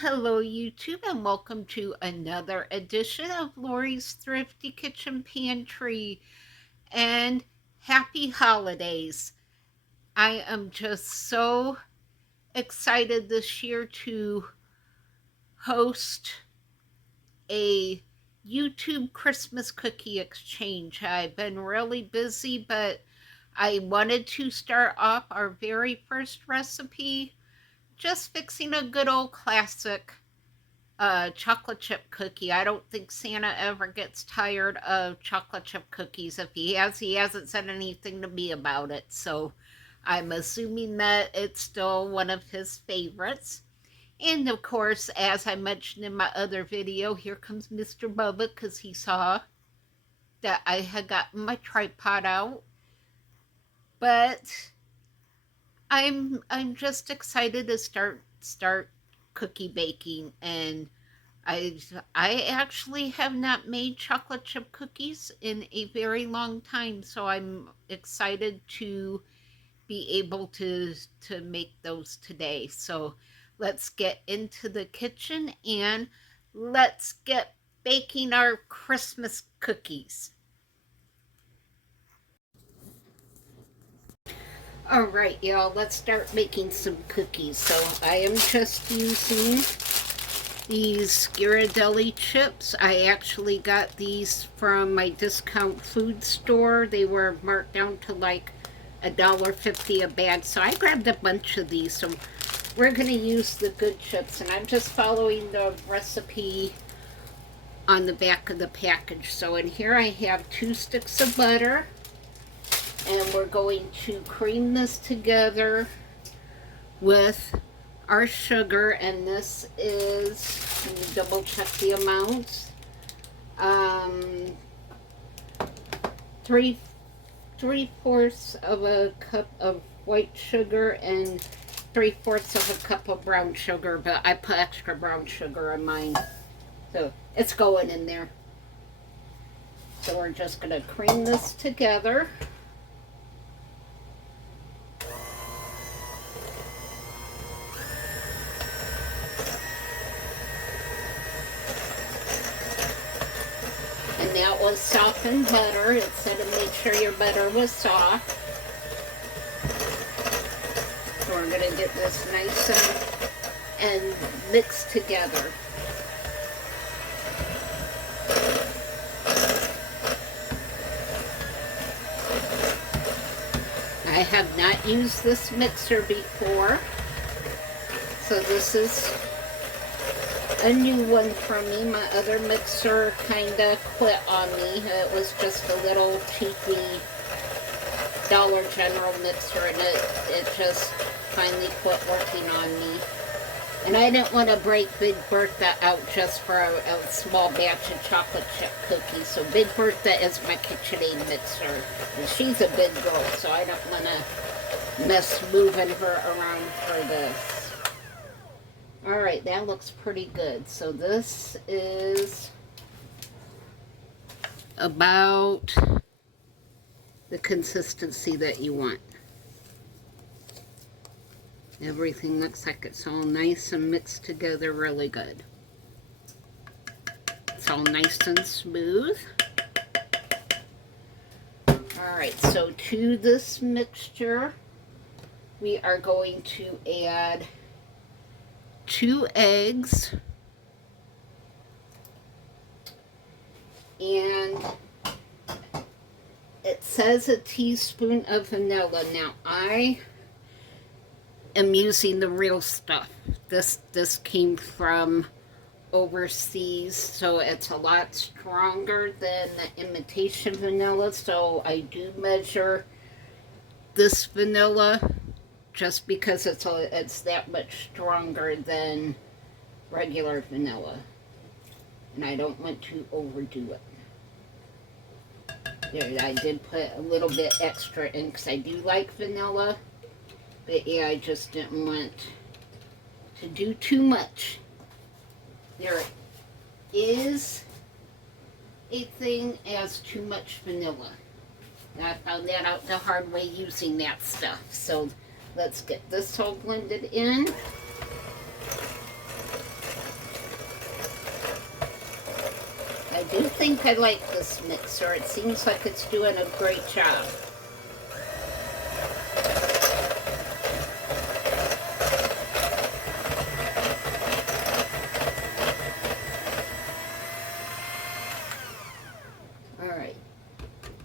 Hello YouTube, and welcome to another edition of Lori's Thrifty Kitchen Pantry, and happy holidays. I am just so excited this year to host a YouTube Christmas cookie exchange. I've been really busy, but I wanted to start off our very first recipe just fixing a good old classic chocolate chip cookie. I don't think Santa ever gets tired of chocolate chip cookies. If he has, he hasn't said anything to me about it. So I'm assuming that it's still one of his favorites. And of course, as I mentioned in my other video, here comes Mr. Bubba because he saw that I had gotten my tripod out. But I'm just excited to start cookie baking, and I actually have not made chocolate chip cookies in a very long time, so I'm excited to be able to make those today. So let's get into the kitchen and let's get baking our Christmas cookies. All right, y'all, let's start making some cookies. So I am just using these Ghirardelli chips. I actually got these from my discount food store. They were marked down to like $1.50 a bag, so I grabbed a bunch of these. So we're going to use the good chips, and I'm just following the recipe on the back of the package. So in here I have 2 sticks of butter, and we're going to cream this together with our sugar, and this is, let me double check the amounts, 3/4 of a cup of white sugar and 3/4 of a cup of brown sugar, but I put extra brown sugar in mine, so it's going in there. So we're just going to cream this together. And that was softened butter. It said to make sure your butter was soft. So we're going to get this nice and mixed together. I have not used this mixer before, so this is a new one for me. My other mixer kind of quit on me. It was just a little cheapy Dollar General mixer, and it just finally quit working on me. And I didn't want to break Big Bertha out just for a small batch of chocolate chip cookies. So Big Bertha is my KitchenAid mixer, and she's a big girl, so I don't want to mess moving her around for this. All right, that looks pretty good. So this is about the consistency that you want. Everything looks like it's all nice and mixed together really good. It's all nice and smooth. All right, so to this mixture, we are going to add 2 eggs and it says a teaspoon of vanilla. Now I am using the real stuff. This came from overseas, so it's a lot stronger than the imitation vanilla, so I do measure this vanilla just because it's that much stronger than regular vanilla, and I don't want to overdo it. There, I did put a little bit extra in because I do like vanilla, but yeah, I just didn't want to do too much. There is a thing as too much vanilla. And I found that out the hard way using that stuff. So let's get this all blended in. do think I like this mixer. It seems like it's doing a great job. Alright,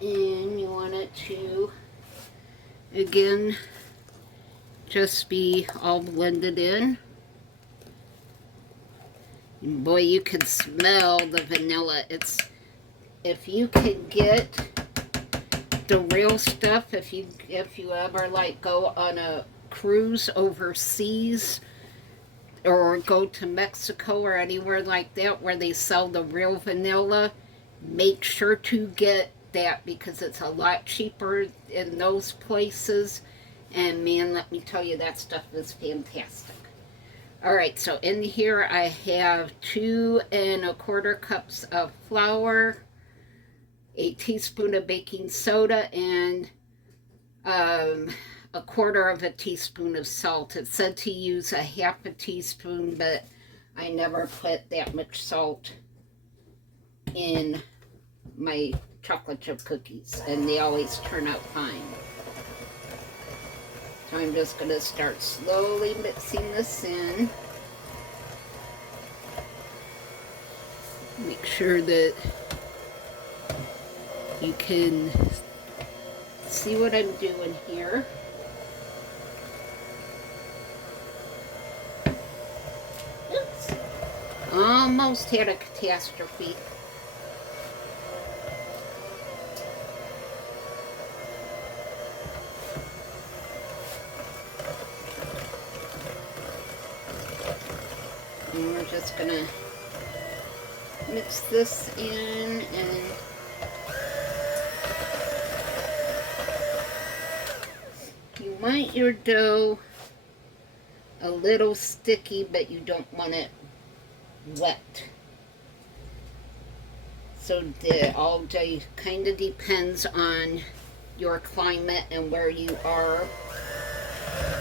and you want it to, again, just be all blended in. And boy, you can smell the vanilla. It's, if you can get the real stuff, if you ever like go on a cruise overseas or go to Mexico or anywhere like that where they sell the real vanilla, make sure to get that because it's a lot cheaper in those places. And man, let me tell you, that stuff is fantastic. Alright, so in here I have 2 1/4 cups of flour, a teaspoon of baking soda, and 1/4 teaspoon of salt. It said to use a 1/2 teaspoon, but I never put that much salt in my chocolate chip cookies, and they always turn out fine. So I'm just going to start slowly mixing this in. Make sure that you can see what I'm doing here. Oops. Almost had a catastrophe. And we're just gonna mix this in, and you want your dough a little sticky, but you don't want it wet. So all day kind of depends on your climate and where you are.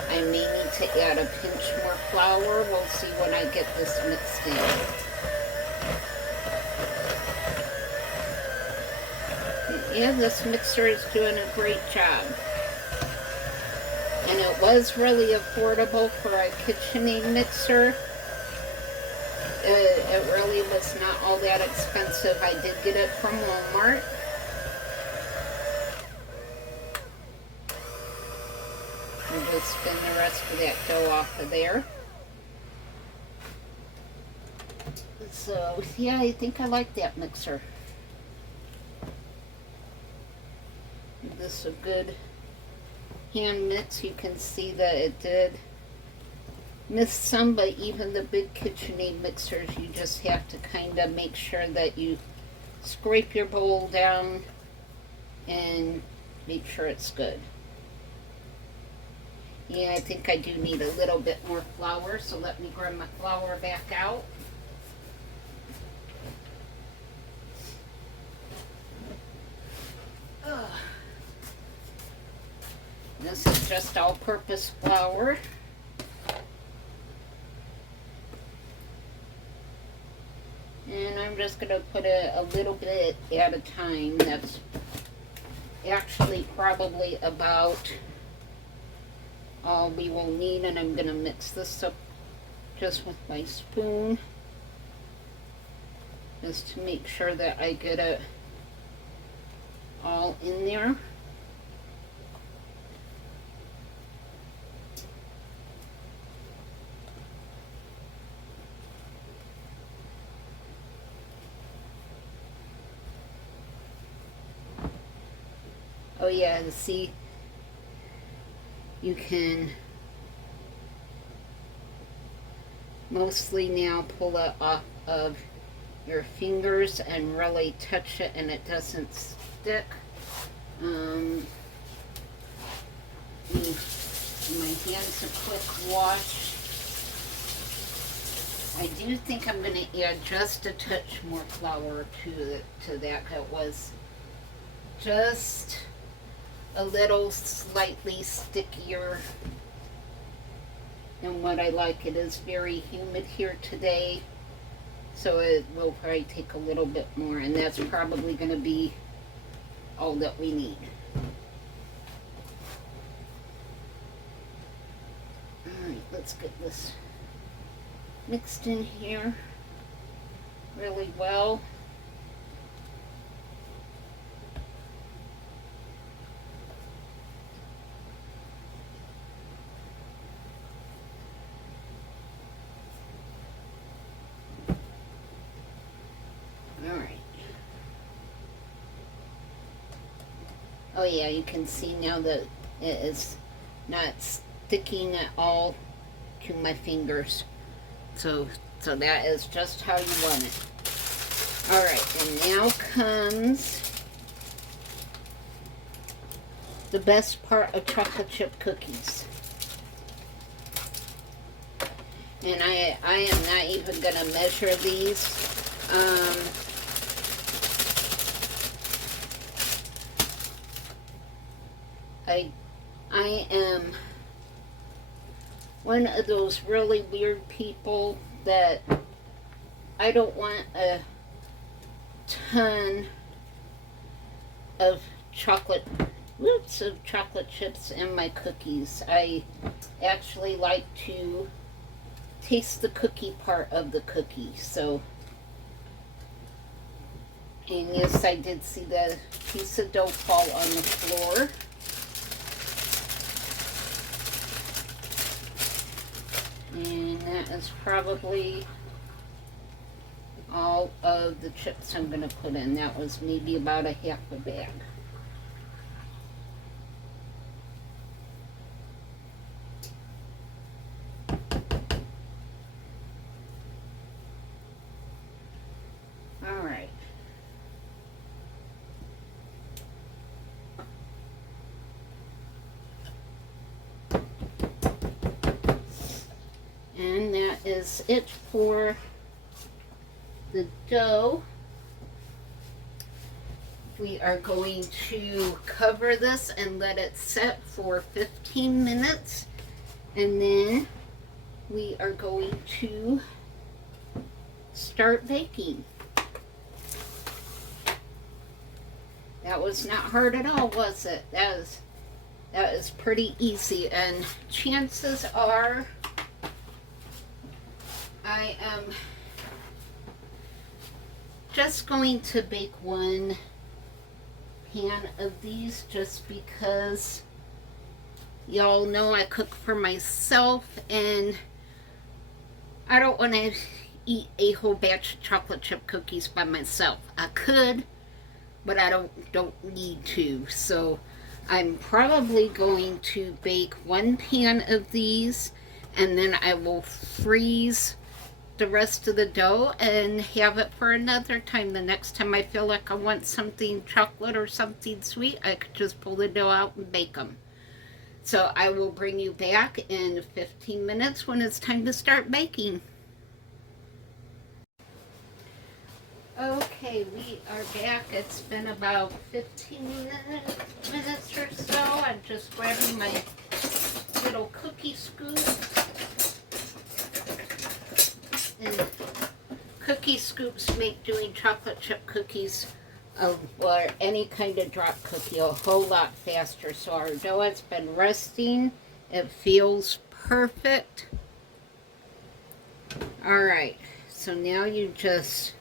I may need to add a pinch more flour. We'll see when I get this mixed in. Yeah, this mixer is doing a great job. And it was really affordable for a KitchenAid mixer. It really was not all that expensive. I did get it from Walmart. And just spin the rest of that dough off of there. So, yeah, I think I like that mixer. This is a good hand mix. You can see that it did miss some, but even the big KitchenAid mixers, you just have to kind of make sure that you scrape your bowl down and make sure it's good. Yeah, I think I do need a little bit more flour, so let me grab my flour back out. This is just all-purpose flour. And I'm just going to put a little bit at a time. That's actually probably about all we will need, and I'm going to mix this up just with my spoon just to make sure that I get it all in there. Oh yeah, and see, you can mostly now pull it off of your fingers and really touch it, and it doesn't stick. Give my hands a quick wash. I do think I'm going to add just a touch more flour to that. It was just a little slightly stickier than what I like. It is very humid here today, So it will probably take a little bit more, and that's probably going to be all that we need. Alright, let's get this mixed in here really well. Alright. Oh yeah, you can see now that it is not sticking at all to my fingers. So that is just how you want it. Alright, and now comes the best part of chocolate chip cookies. And I am not even going to measure these. I am one of those really weird people that I don't want a ton of chocolate chips in my cookies. I actually like to taste the cookie part of the cookie. So, and yes, I did see the piece of dough fall on the floor. And that is probably all of the chips I'm going to put in. That was maybe about a half a bag. Alright. And that is it for the dough. We are going to cover this and let it set for 15 minutes. And then we are going to start baking. That was not hard at all, was it? That is pretty easy, and chances are I am just going to bake one pan of these just because y'all know I cook for myself and I don't want to eat a whole batch of chocolate chip cookies by myself. I could, but I don't need to. So I'm probably going to bake one pan of these, and then I will freeze the rest of the dough and have it for another time. The next time I feel like I want something chocolate or something sweet, I could just pull the dough out and bake them. So I will bring you back in 15 minutes when it's time to start baking. Okay, we are back. It's been about 15 minutes or so. I'm just grabbing my little cookie scoop. And cookie scoops make doing chocolate chip cookies or any kind of drop cookie a whole lot faster. So our dough has been resting. It feels perfect. Alright, so now you just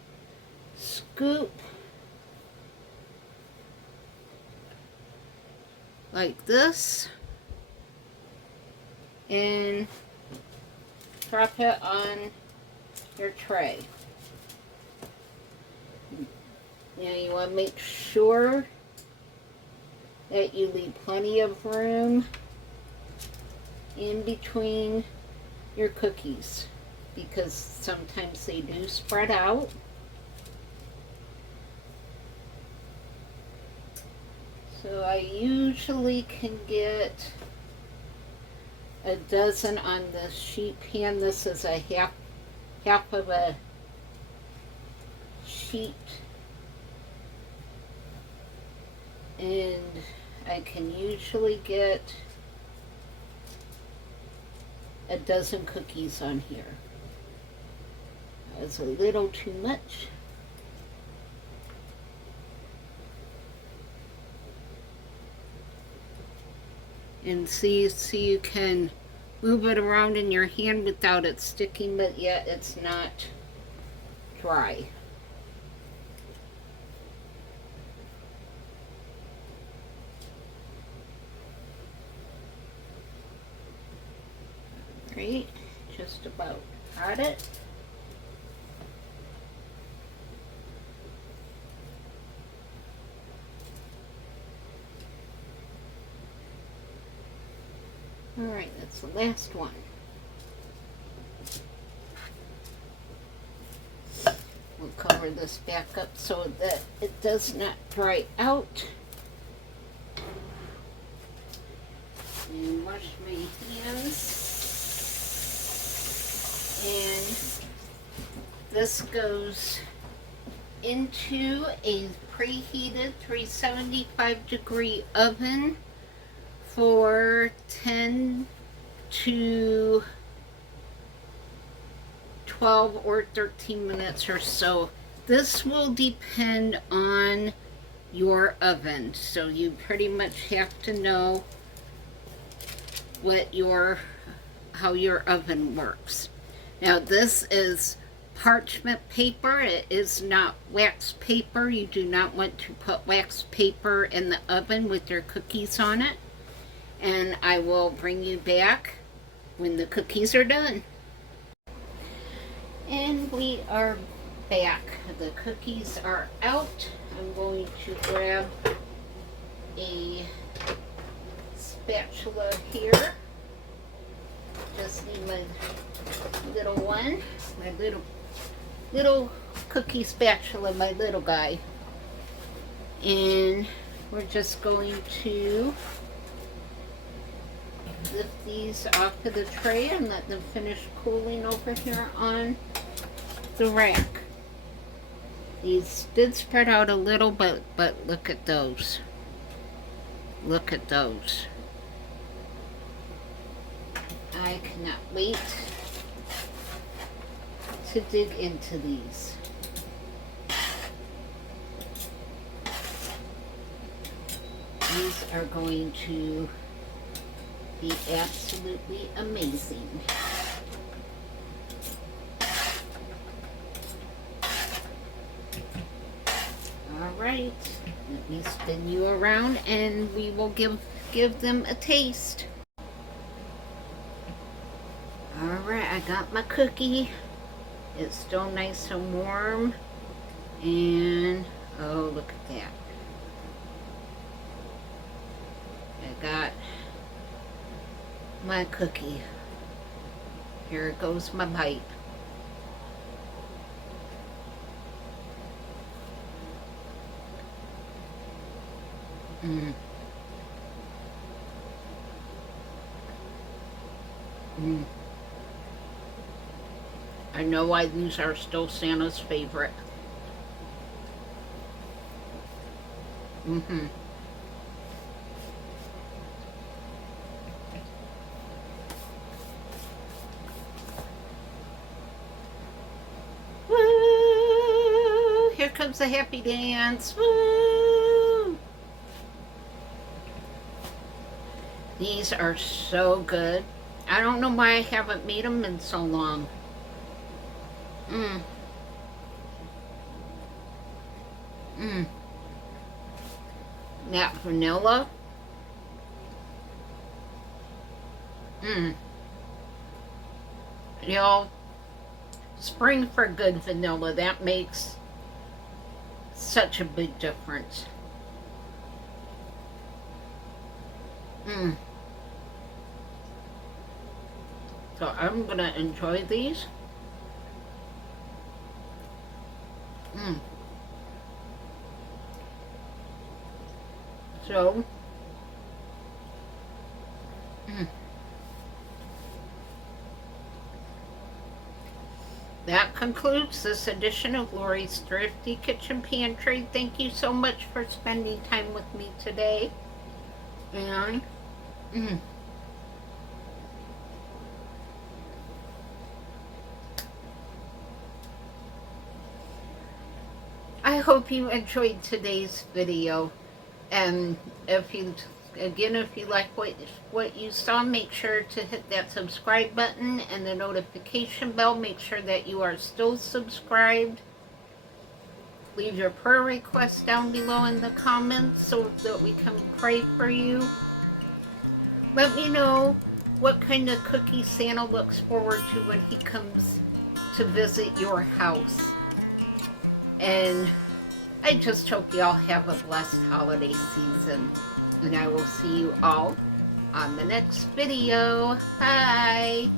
scoop like this and drop it on your tray. Now you want to make sure that you leave plenty of room in between your cookies because sometimes they do spread out. So I usually can get a dozen on this sheet pan. This is a half of a sheet, and I can usually get a dozen cookies on here. That's a little too much. And see you can move it around in your hand without it sticking, but yet it's not dry. Right, just about got it. All right, that's the last one. We'll cover this back up so that it does not dry out. And wash my hands. And this goes into a preheated 375-degree oven for 10 to 12 or 13 minutes or so. This will depend on your oven, so you pretty much have to know how your oven works. Now this is parchment paper. It is not wax paper. You do not want to put wax paper in the oven with your cookies on it. And I will bring you back when the cookies are done. And we are back. The cookies are out. I'm going to grab a spatula here. Just need my little one, my little cookie spatula, my little guy. And we're just going to lift these off of the tray and let them finish cooling over here on the rack. These did spread out a little, but look at those. Look at those. I cannot wait to dig into these. These are going to be absolutely amazing. All right, let me spin you around and we will give them a taste. Alright, I got my cookie. It's still nice and warm. And, oh, look at that. I got my cookie. Here goes my bite. Mmm. Mmm. I know why these are still Santa's favorite. Mm-hmm. Woo! Here comes the happy dance. Woo! These are so good. I don't know why I haven't made them in so long. Mmm. Mmm. That vanilla. Mmm. You know, spring for good vanilla. That makes such a big difference. Mmm. So I'm gonna enjoy these. Mmm. So, that concludes this edition of Lori's Thrifty Kitchen Pantry. Thank you so much for spending time with me today. And, hope you enjoyed today's video. And if you, again, if you like what you saw, make sure to hit that subscribe button and the notification bell. Make sure that you are still subscribed. Leave your prayer requests down below in the comments so that we can pray for you. Let me know what kind of cookie Santa looks forward to when he comes to visit your house. And I just hope you all have a blessed holiday season. And I will see you all on the next video. Bye!